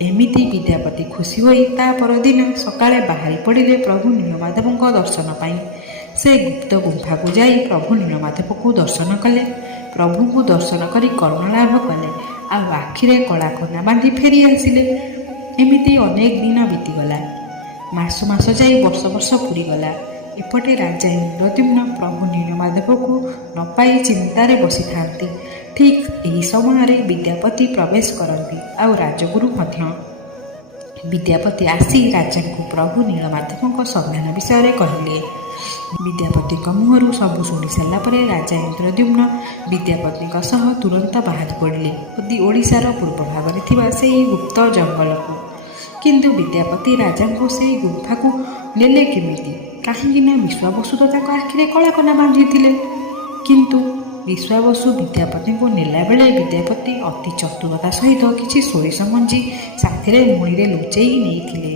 ଏମିତି ବିଦ୍ୟାପତି ଖୁସି ହୋଇ ତା ପରଦିନ ସକାଳେ ବାହାରି ପଡ଼ିଲେ ପ୍ରଭୁ ନୀଳମାଧବଙ୍କ ଦର୍ଶନ ପାଇଁ। ସେ ଗୁପ୍ତ ଗୁମ୍ଫାକୁ ଯାଇ ପ୍ରଭୁ ନୀଳମାଧବଙ୍କୁ ଦର୍ଶନ କଲେ। ପ୍ରଭୁଙ୍କୁ ଦର୍ଶନ କରି କରୁଣା ଲାଭ କଲେ, ଆଉ ଆଖିରେ କଳା କନା ବାନ୍ଧି ଫେରି ଆସିଲେ। ଏମିତି ଅନେକ ଦିନ ବିତିଗଲା। ମାସ ମାସ ଯାଇ ବର୍ଷ ବର୍ଷ ପୁରିଗଲା। ଏପଟେ ରାଜା ଇନ୍ଦ୍ରଦ୍ୟୁମ୍ନ ପ୍ରଭୁ ନୀଳମାଧବଙ୍କୁ ନ ପାଇ ଚିନ୍ତାରେ ବସିଥାନ୍ତି। ଠିକ୍ ଏହି ସମୟରେ ବିଦ୍ୟାପତି ପ୍ରବେଶ କରନ୍ତି, ଆଉ ରାଜଗୁରୁ ମଧ୍ୟ। ବିଦ୍ୟାପତି ଆସି ରାଜାଙ୍କୁ ପ୍ରଭୁ ନୀଳମାଧବଙ୍କ ସନ୍ଧାନ ବିଷୟରେ କହିଲେ। ବିଦ୍ୟାପତିଙ୍କ ମୁହଁରୁ ସବୁ ଶୁଣି ସାରିଲା ପରେ ରାଜା ଇନ୍ଦ୍ରଦ୍ୟୁମ୍ନ ବିଦ୍ୟାପତିଙ୍କ ସହ ତୁରନ୍ତ ବାହାରି ପଡ଼ିଲେ ଓଡ଼ିଶାର ପୂର୍ବ ଭାଗରେ ଥିବା ସେହି ଗୁପ୍ତ ଜଙ୍ଗଲକୁ। କିନ୍ତୁ ବିଦ୍ୟାପତି ରାଜାଙ୍କୁ ସେହି ଗୁମ୍ଫାକୁ ନେଲେ କେମିତି? କାହିଁକିନା ବିଶ୍ୱାବସୁ ତ ତାଙ୍କ ଆଖିରେ କଳା କନା ବାନ୍ଧିଥିଲେ। କିନ୍ତୁ ବିଶ୍ୱାବସୁ ବିଦ୍ୟାପତିଙ୍କୁ ନେଲାବେଳେ ବିଦ୍ୟାପତି ଅତି ଚତୁରତା ସହିତ କିଛି ସୋରିଷ ମଞ୍ଜି ସାଥିରେ ମୁଣିରେ ଲୁଚେଇ ନେଇଥିଲେ।